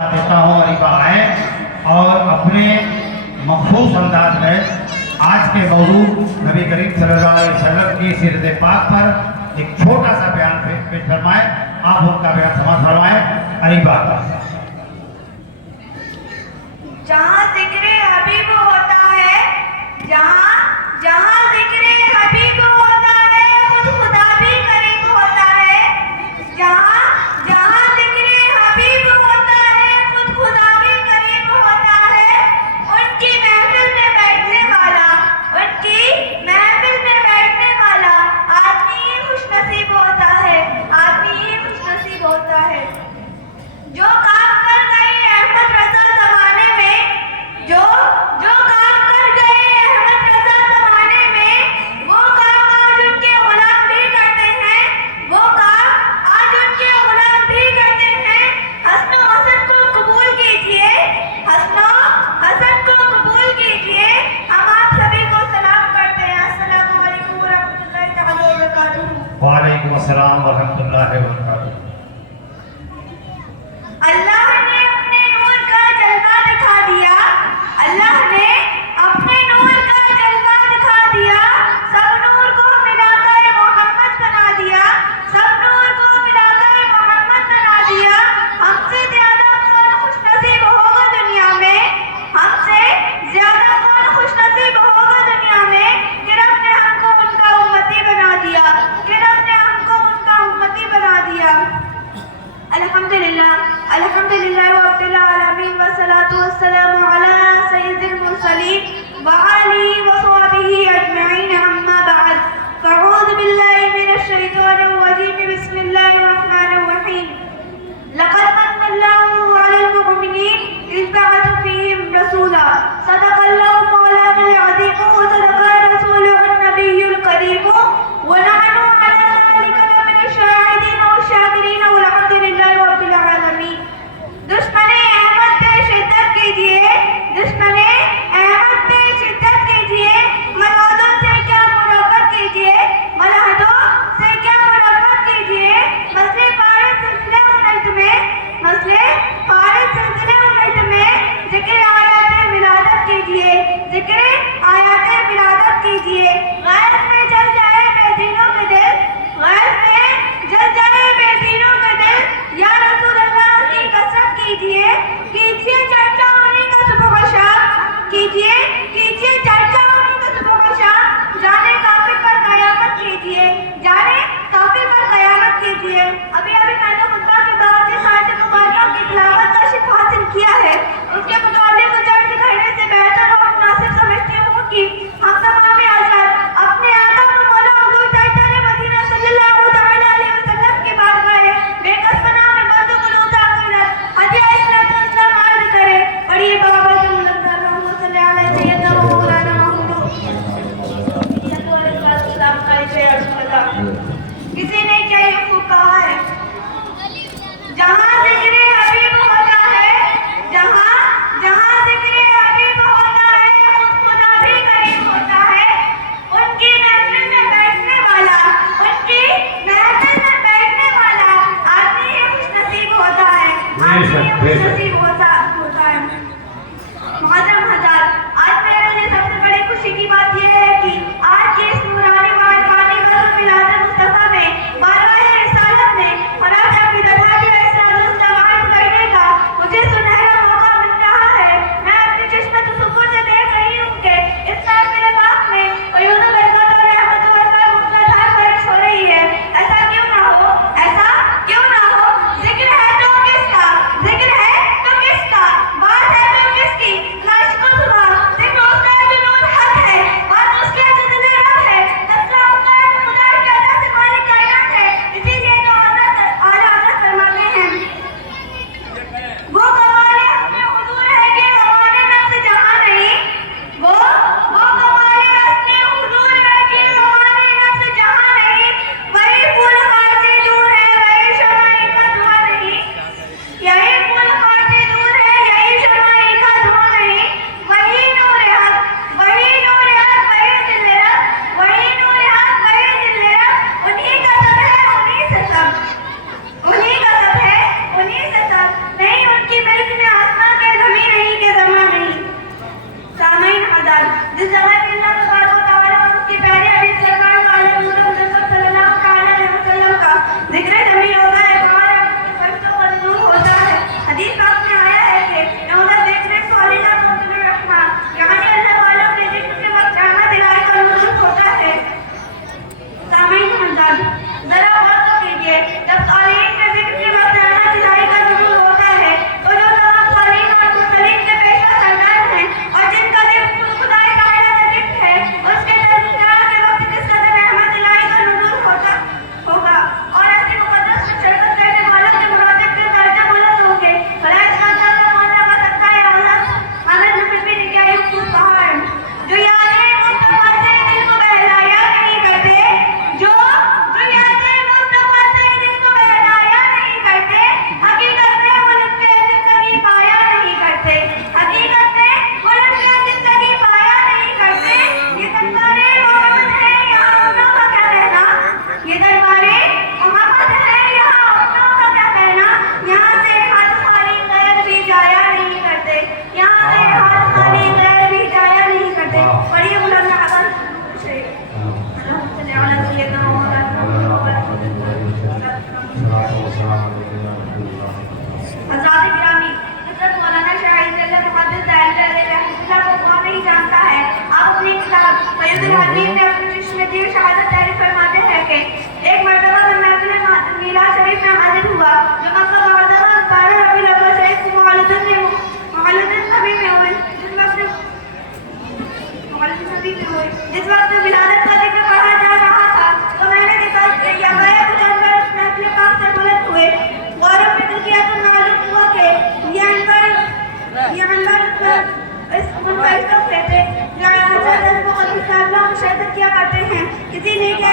देता हूँ अरीबा आए और अपने मखसूस अंदाज में आज के मौजू नबी करीम सल्लल्लाहु अलैहि वसल्लम की सीरत पाक पर एक छोटा सा बयान पेश फरमाए। आप उनका बयान समाप्त फरमाए। अरीबा जहाँ जिक्र हबीब होता है, जहाँ जहाँ जिक्र हबीब होता है, खुद खुदा भी करीब होता है। जहाँ जहाँ जिक्र हबीब होता है, खुद खुदा भी करीब होता है। उनकी महफिल में बैठने वाला, उनकी महफिल में बैठने वाला आदमी ही खुशनसीब होता है, आदमी ही खुशनसीब होता है। जो काम कर गए अहमद रजा जमाने में, जो काम कर गए अहमद रजा जमाने में, वो काम आज उनके गुलाम भी करते हैं, वो काम आज उनके गुलाम भी करते हैं। हसन हसन को कबूल कीजिए, हसन हसन को कबूल कीजिए। हम आप सभी को सलाम करते हैं। अस्सलामु अलैकुम व रहमतुल्लाहि तआला व बरकातुहू। वालेकुम अस्सलाम व रहमतुल्लाहि व बरकातुहू। अल्लाह ने अपने नूर का जलवा दिखा दिया, अल्लाह ने अपने नूर का जलवा दिखा दिया। सब नूर को मिलाकर मोहम्मद बना दिया, सब नूर को मिलाकर मोहम्मद बना दिया। हमसे ज्यादा कौन खुशनसीब होगा दुनिया में, हमसे ज्यादा कौन खुशनसीब होगा दुनिया में कि रब ने हमको उनका उम्मती बना दिया, कि रब ने हमको उनका उम्मती बना दिया। अल्हम्दुलिल्लाह अल्हम्दुलिल्लाह रब्बिल आलमीन वस्सलातु वस्सलामु अला सय्यिदिल मुरसलीन व आलिहि व सहबिही अजमईन अम्मा बाद। फ़अऊज़ु बिल्लाहि मिनश शैतानिर रजीम। बिस्मिल्लाहिर रहमानिर रहीम। लक़द मन्नल्लाहु अलल मुमिनीन इज़ बअथ फ़ीहिम रसूला। सदक़ल्लाहु मौलानाल अज़ीम व सदक़ रसूलुहुन नबियुल करीम व नहनु अला ज़ालिका लमिनश शाहिदीन व शाकिरीन वल्हम्दुलिल्लाहि रब्बिल आलमीन। दुश्मने अहमद पे शिद्दत कीजिए, दुश्मने अहमद पे शिद्दत कीजिए। मलहदों से क्या मुरब्बत कीजिए, मलहदों से क्या मुरब्बत कीजिए। मसले फारिस सिलसिले उन्नत में, मसले फारिस सिलसिले उन्नत में जिक्र आयात विलादत कीजिए, जिक्र आयात विलादत कीजिए। गैर में जल जाए बेदीनों के दिल, गैर में जल जाए बेदीनों के दिल। या रसूल अल्लाह की कसरत कीजिए, कीजिए चर्चा उन्हीं का सुबह शाम, कीजिए चर्चा उन्हीं का सुबह शाम। जाने काफिर पर कयामत कीजिए, जाने काफिर पर कयामत कीजिए। अभी मैंने खुतबा के बाद से साहित्य मुबारक की तिलावत का शिफ़ हासिल किया है। उसके मुताबिक गुजर दिखाने से बेहतर और मुनासिब समझती हूँ कि हम तमाम हज़रात अपने आका व मौला हुज़ूर ताजदार मदीना सल्लल्लाहु तआला अलैहि वसल्लम के बारगाह बेकसना में बंद गुलूता अक़ीदत हदिया इस्लाम इस्लाम अर्ज़ करें। पढ़िए बाबा अल्लाहुम्मा सल्ली अला सय्यदना व मौलाना किसी ने क्या ये खूब कहा है, जहाँ जिक्र हबीब होता है, जहाँ जहाँ जिक्र हबीब होता है, खुद खुदा भी करीब होता है। उनकी महफिल में बैठने वाला, उनकी महफिल में बैठने वाला आदमी ही खुशनसीब होता है, आदमी ही खुशनसीब होता है। मुअज़्ज़म हज़रात, आज मेरे लिए सबसे बड़ी खुशी की बात यह है कि आज के इस नूरानी मारफानी कदम मिलाद मुस्तफ़ा में बारगाह रिसालत में मनाज़ अक़ीदत हदिया इस्लाम अर्ज़ करने का मुझे सुनहरा मौका मिल रहा है। मैं अपनी चश्मे तसव्वुर से देख रही हूँ कि इस महफ़िल पाक में क़ुयूद बरकत और रहमत व मुक़द्दर बारिश हो रही है। ऐसा क्यों ना हो, ऐसा क्यों ना हो। ज़िक्र है तो किसका, ज़िक्र है तो किसका। इस हदीस में अपनी जिस्म शहादत जारी फरमाते हैं कि एक मर्तबा मैं मीला शरीफ में हाजिर हुआ जो मक्का मुअज़्ज़म 12 रबीउल अव्वल शरीफ को मुअल्लिदन नबी में हुए जिस वक्त विलादत का जिक्र पढ़ा जा रहा था तो मैंने देखा कि यकाया कुछ अनवर उस महफिल पाक से बुलंद हुए। गौर और फिक्र किया तो मालूम हुआ कि ये अनवर इस मुनफरिद थे जो हज़रत अबू बकर सिद्दीक़ किया करते हैं। किसी ने क्या